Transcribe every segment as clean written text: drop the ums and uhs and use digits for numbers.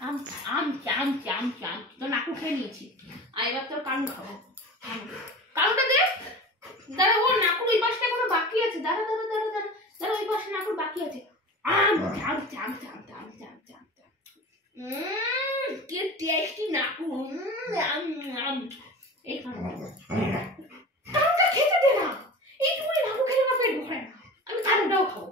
আম আম আম আম আম তো নাকু খেয়ে নিয়েছি আর এবার তোর কান খাবো কানটা দে দাঁড়া ও নাকুর ওই পাশটা এখনো বাকি আছে দাঁড়া দাঁড়া দাঁড়া দাঁড়া দাঁড়া ওই পাশে নাকুর বাকি আছে আম আম আম আম আম আম আম কি টেস্টি নাকু আম আম এই কানটা খেতে দে না এইটুকুনি নাকু খেলে না পেট ভরে না আমি কানটাও খাবো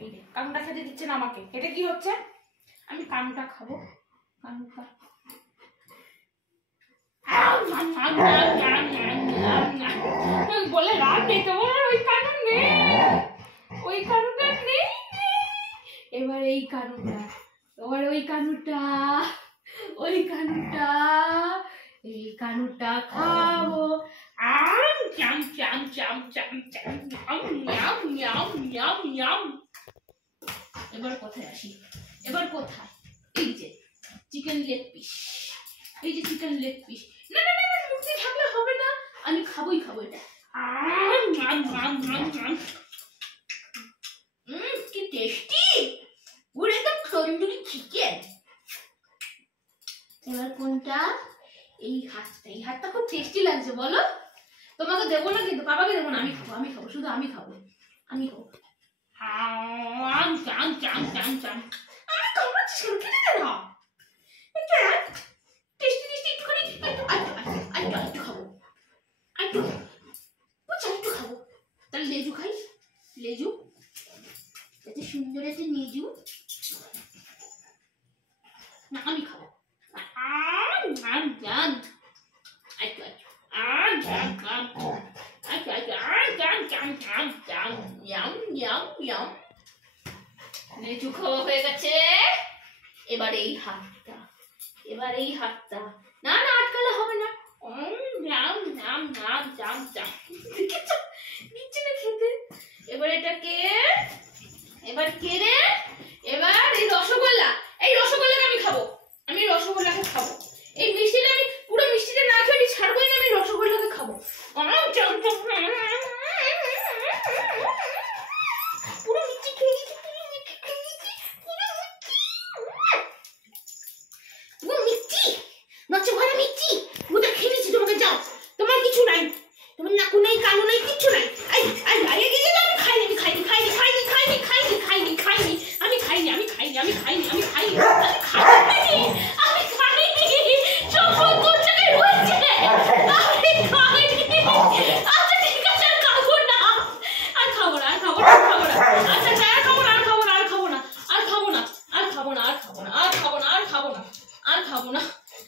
এই যে কানটা খেতে দিচ্ছে না আমাকে এটা কি হচ্ছে আমি কানটা খাবো কানটা বলে রাত নেই তোমার ওই কানুন নেই ওই কানুনটা নেই এবার এই কানুনটা এবার ওই কানুনটা ওই কানুনটা এই কানুনটা খাবো আম চাম চাম চাম চাম চাম আম ইয়াম ইয়াম ইয়াম এবার কোথায় আসি এবার কোথায় এই যে চিকেন লেগ পিস এই যে চিকেন লেগ পিস না না না মুখে থাকলে হবে না আমি খাবোই খাবো এটা আম আম আম আম আম কি টেস্টি পুরো একদম তন্দুরি চিকেন এবার কোনটা এই হাতটা খুব টেস্টি লাগছে বলো তোমাকে দেবো না কিন্তু বাবাকে দেবো না আমি খাবো শুধু আমি খাবো আম চাম চাম চাম চাম আরে তোমরা শুরু করে দে না এটা টেস্টি টেস্টি একটুখানি একটু খাবো একটু খাবো তাহলে লেজু খাই লেজু এত সুন্দর একটা লেজু না আমি খাবো আম আম জান একটু আম জান আম লেজু খাওয়া হয়ে গেছে এবার এই হাতটা না না আটকালে হবে না নিচ্ছে না খেতে এবার এটাকে এবার কেড়ে এবার এই রসগোল্লাকে আমি খাবো আমি রসগোল্লাকে খাবো এই মিষ্টিটা আমি পুরো মিষ্টিটা না খেয়ে ছাড়বোই না আমি রসগোল্লাকে খাবো পুরো মিষ্টি খেয়ে নিচ্ছি পুরো মিষ্টি নচ্ছে ভরা মিষ্টি পুরোটা খেয়ে নিচ্ছি তোমাকে যাও তোমার কিছু নাই তোমার নাকু নাই কানু নাই কিচ্ছু নাই আমি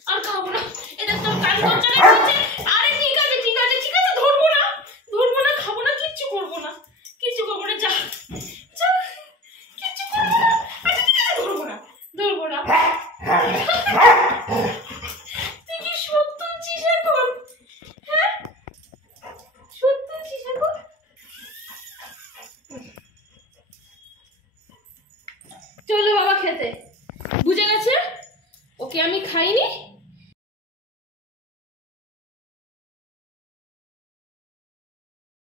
আর খাবো না এটা তো কান দরজা রেখেছে আরে ঠিক আছে ধরবো না খাবো না কিচ্ছু করবো না যা কিচ্ছু করবো না আচ্ছা ঠিক আছে ধরবো না তুই কি সত্যি এখন হ্যাঁ সত্যি এখন চলো বাবা খেতে বুঝে গেছে ওকে আমি খাইনি